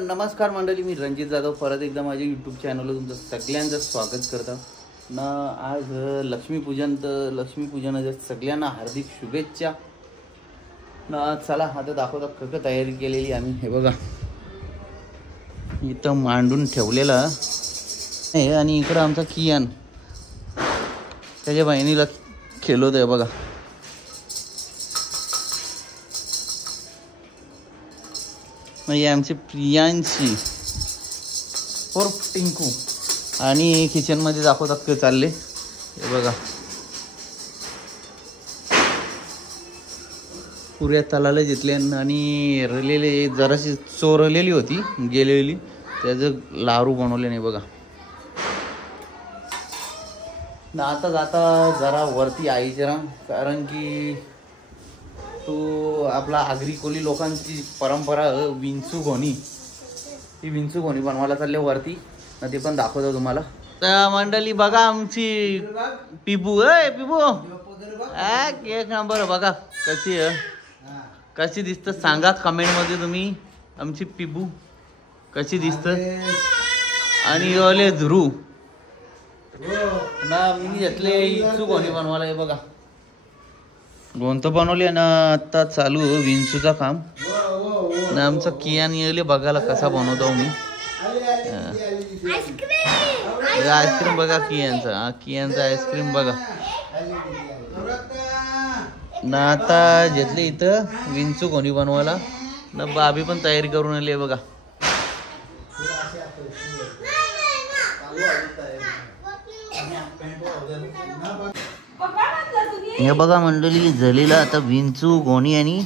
नमस्कार मंडळी, मी रणजित जाधव परत एकदा माझ्या यूट्यूब चॅनलवर तुमचं सगळ्यांचं स्वागत करतो ना. आज लक्ष्मीपूजन, तर लक्ष्मीपूजनाच्या सगळ्यांना हार्दिक शुभेच्छा ना. चला आता दाखवता कसं तयारी केलेली आम्ही. हे बघा इथं मांडून ठेवलेला आहे आणि इकडं आमचा कियान त्याच्या बहिणीला खेळवत आहे बघा. म्हणजे आमची प्रियांशी और टिंकू आणि किचनमध्ये दाखवतात का चालले. हे बघा पुऱ्या तलाला घेतले आणि रलेले जराशी चोरलेली होती गेलेली, त्याचं लाडू बनवले नाही बघा. ना आता जाता जरा वरती आईच्या, कारण की तो आपला आगरी कोली लोकांची परंपरा विंचू घोणी, ही विंचू घोणी बनवायला चालले वरती ना. ते पण दाखवतो तुम्हाला. तर मंडळी बघा आमची पिबू. पिबू एक नंबर बघा कशी कशी दिसतं सांगा कमेंटमध्ये तुम्ही. आमची पिबू कशी दिसतं. आणि ओले ध्रुव ना मी घेतले विंचू घोणी बनवायला. हे बघा गोंत बनवले ना. आता चालू विंचूचा काम ना. आमचा कियान येले बघायला कसा बनवतो मी. आईस्क्रीम बघा कियांचा, कियांचा आईस्क्रीम बघा ना. आता घेतले इथं विंचू घोणी बनवायला ना. बाबी पण तयारी करून आली बघा. हे बघा मंडळी झालेला आता विंचू घोणी आणि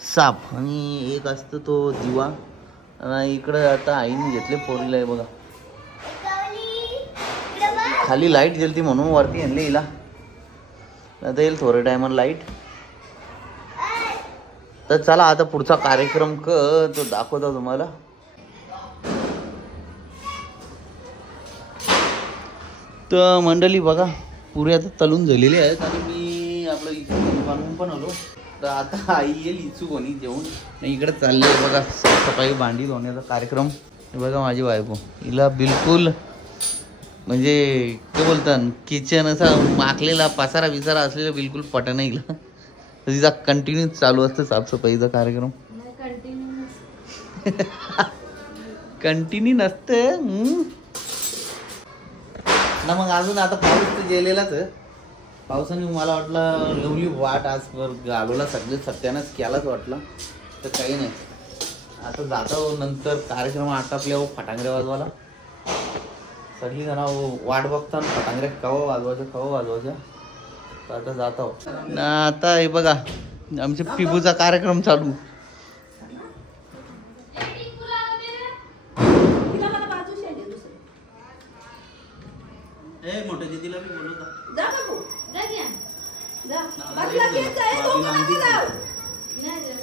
साप आणि एक असतं तो दिवा. इकडं आता आईने घेतले पोरीला. आहे बघा खाली लाईट गेलती म्हणून वरती आणले हिला. आता येईल थोड्या टायमाला लाईट. तर चला आता पुढचा कार्यक्रम तो दाखवतो तुम्हाला. तर मंडळी बघा पुऱ्या आता तलून झालेली आहेत आणि मी आपलं इचू बनवून पण आलो. तर आता आई येईल इचू कोणी जेवून इकडे चालले बघा साफसफाई भांडी धुण्याचा कार्यक्रम. हे बघा माझी बायको, हिला बिलकुल म्हणजे काय बोलतात किचन असा माकलेला पसारा बिसारा असलेला बिलकुल पटन नाही हिला. तर तिचा कंटिन्यू चालू असतं साफसफाईचा कार्यक्रम. कंटिन्यू नसते ना. मग अजून आता पाऊस तर गेलेलाच आहे. पावसाने मला वाटलं लवली वाट आजवर घालवला, सगळे सत्यानंच केलाच वाटलं. तर काही नाही, आता जातो नंतर कार्यक्रम आटापल्यावर फटांगरे वाजवायला. सगळी जण वाट बघताना फटांगरे कवा वाजवायच्या. तर आता जातो ना. आता हे बघा आमच्या पिबूचा कार्यक्रम चालू. मोठ्या दिदीला मी बोलवतो.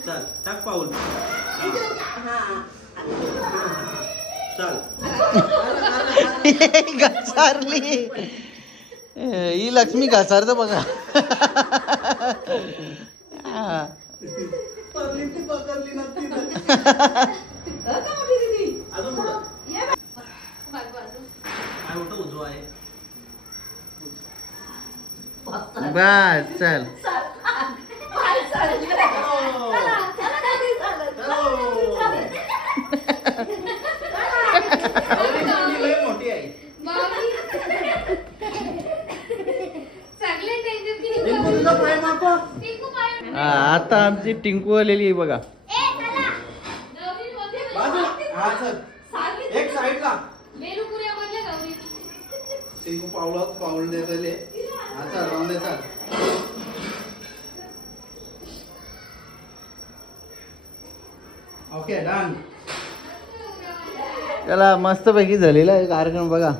चल टाक पाऊल. घसारली ही लक्ष्मी घसारत बघा. बस चल. आता आमची टिंकू आलेली आहे बघा. एक साईडला टिंकू पाऊल देतले. अच्छा राहून दे. Okay done. त्याला मस्त पैकी झालेला आहे कार्यक्रम बघा.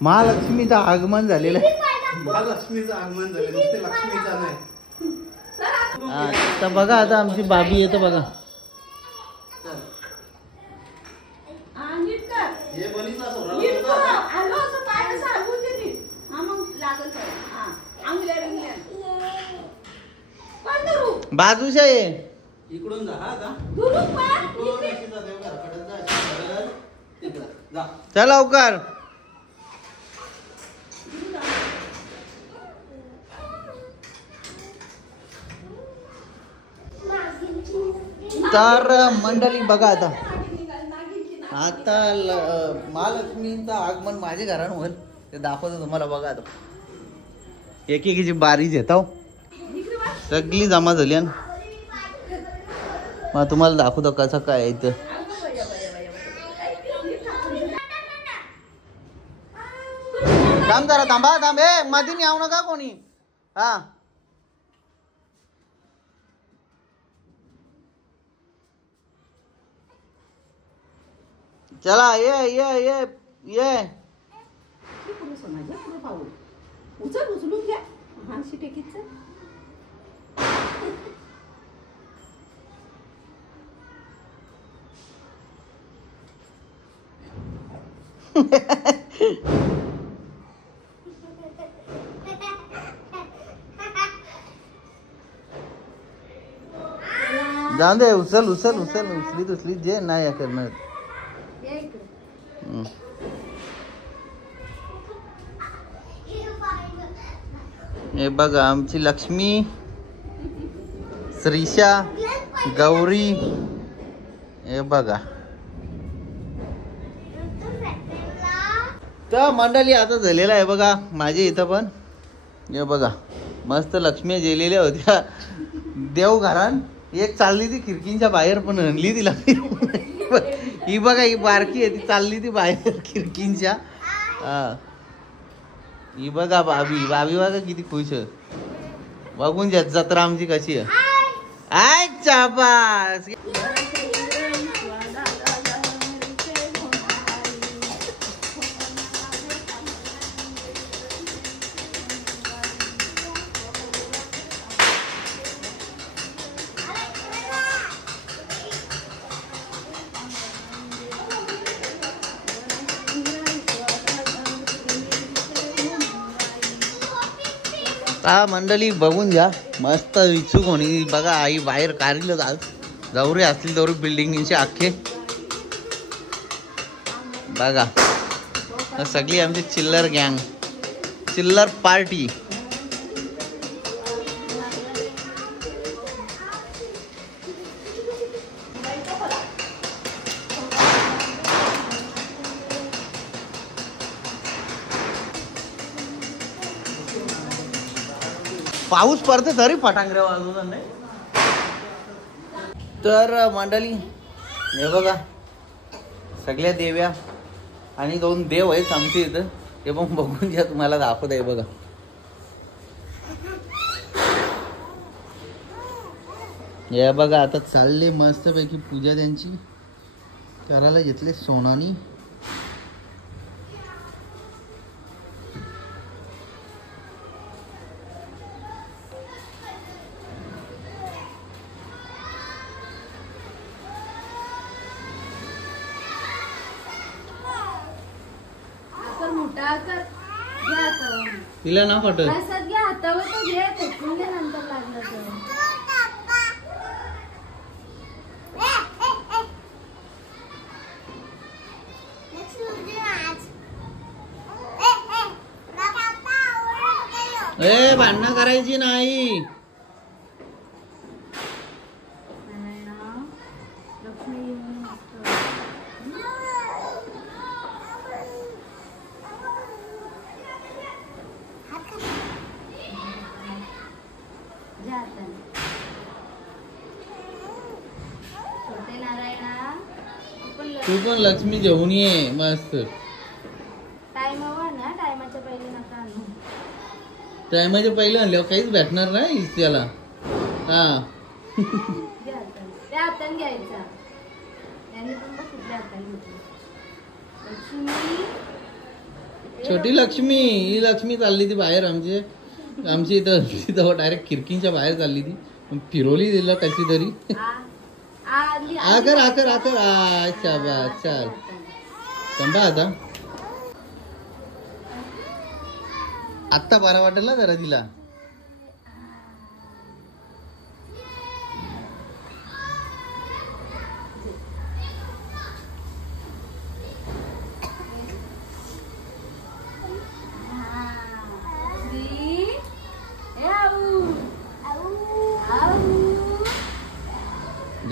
महालक्ष्मीचं आगमन झालेलं आहे. महालक्ष्मीचं आगमन झालेलं नुसते लक्ष्मीचं नाही. तर बघा आता आमची बाबी येतं बघा. बाजूच्या ये इकडून जा. हा का चल लवकर. तर मंडळी बघा आता महालक्ष्मीचं आगमन माझ्या घरानं होईल ते दाखवतो तुम्हाला. बघा आता एकेकीची बारी घेताव सगळी जमा झाली आणि मग तुम्हाला दाखवतो कसं काय इथं. थांब जरा थांबा थांब. मध्ये येऊ नका कोणी. हा चला ये ये ये ये. उचलून घ्या. हा टेकीच जाऊ दे. उचल उचल उचल. उचलीत जे नाही करणार. हे बघा आमची लक्ष्मी, श्रीषा, गौरी. हे बघा तर मंडळी आता झालेलं आहे बघा माझ्या इथं पण. हे बघा मस्त लक्ष्मी गेलेल्या होत्या देवघरान. एक चालली ती खिडकींच्या बाहेर पण आणली तिला. ही बघा ही बारकी आहे ती चालली ती बाहेर खिडकींच्या. हा ही बघा भाभी बघा किती खुश आहे. बघून घ्या जत्रा आमची कशी आहे. आय चापास. हा मंडळी बघून घ्या मस्त इच्छुक होणी. बघा आई बाहेर काढलं जवरे असतील तेवढे बिल्डिंगचे अख्खे. बघा सगळी आमची चिल्लर गँग, चिल्लर पार्टी. पाऊस पडते तरी फटांगऱ्या वाजवणार नाही. तर मंडळी हे बघा सगळ्या देव्या आणि 2 देव आहेत आमच्या इथं. ते पण बघून घ्या तुम्हाला दाखवत आहे. बघा हे बघा आता चालले मस्तपैकी पूजा त्यांची करायला घेतले सोनानी. तिला ना पटत भांडणं करायची नाही. तू पण लक्ष्मी घेऊन ये मस्त. टायमाच्या पहिले आणल्यावर काहीच भेटणार नाही त्याला. हा छोटी लक्ष्मी. ही लक्ष्मी चालली ती बाहेर आमची इथं डायरेक्ट खिडकीच्या बाहेर चालली ती. फिरवली तिला कशी तरी. आकर आकर आकर. अच्छा बा चल संभा आता. आत्ता बरा वाटेल ना जरा तिला.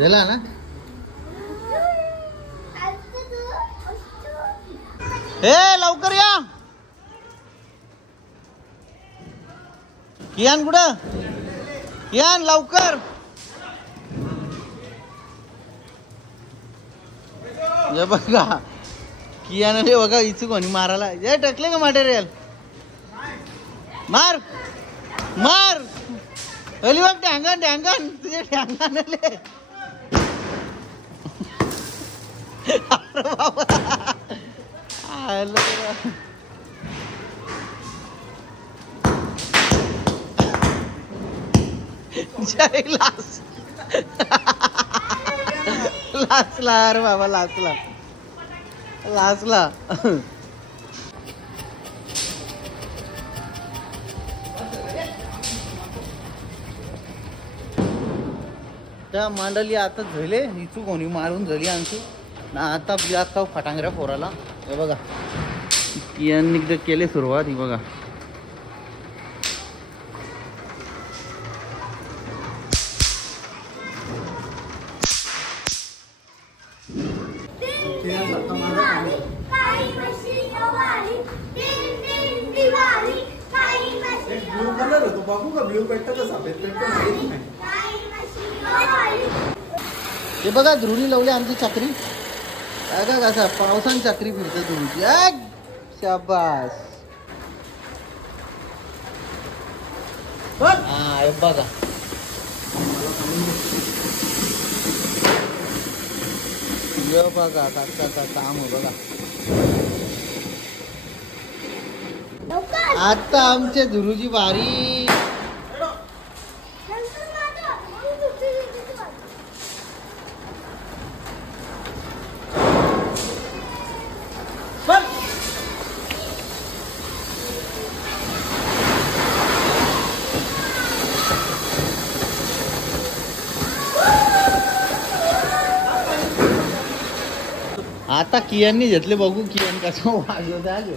झाला ना. हे लवकर या. कियान कुठं? कियान लवकर. हे बघा कियानले बघा इचू कोणी मारायला. हे टाकले का मटेरियल? मार मार. अली बघ टँगन टँगन तुझे टँगन आले. अरे बाबा जय लास. लाचला अरे बाबा लाचला लाचला. त्या मांडली आता झाले इचू कोणी मारून झाली आमची ना. आता बियात का फटांगऱ्या फोराला. हे बघा कियान एकदा केले सुरुवात. ही बघा हे बघा ध्रुनी लावली आमची चक्री. का कसा पावसान चक्री फिरते तुमची. शाबास. हा हे बघा हे बघा का काम हो बघा. आता आमच्या ध्रुजी बारी. आता कियाननी घेतले बघू कियान कसं वाजवत आहे.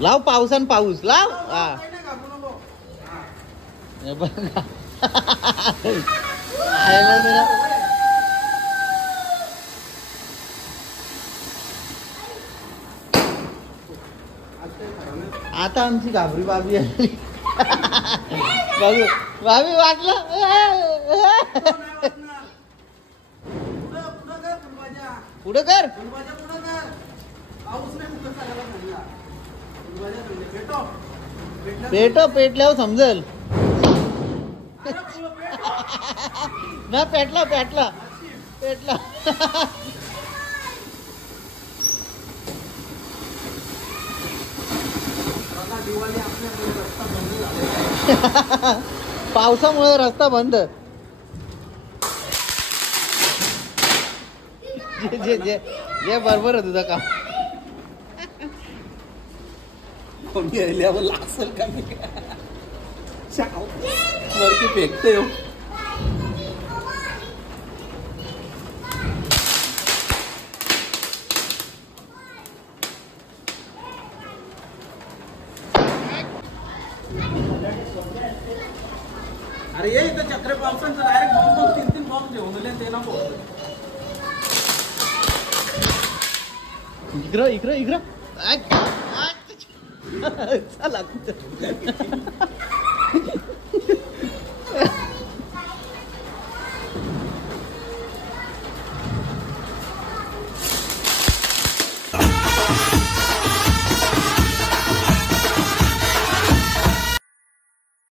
लाव पावसान पाऊस लाव. हा बघा आता आमची घाबरी बाबी आली. बघू बाबी वाटलं. पुढे कर पेटो पेटल्यावर समजेल ना. पेटला पेटला पेटला. पावसामुळे रस्ता बंद. जे बरोबर आहे तुझं काम. कोणी आल्यावर लागसल का वरती फेकते. अरे ये इथं चक्र पावसांचं डायरेक्ट बॉम्ब 3-3 बॉम्ब घेऊन ते नको. इकडं इकडं इकडं चला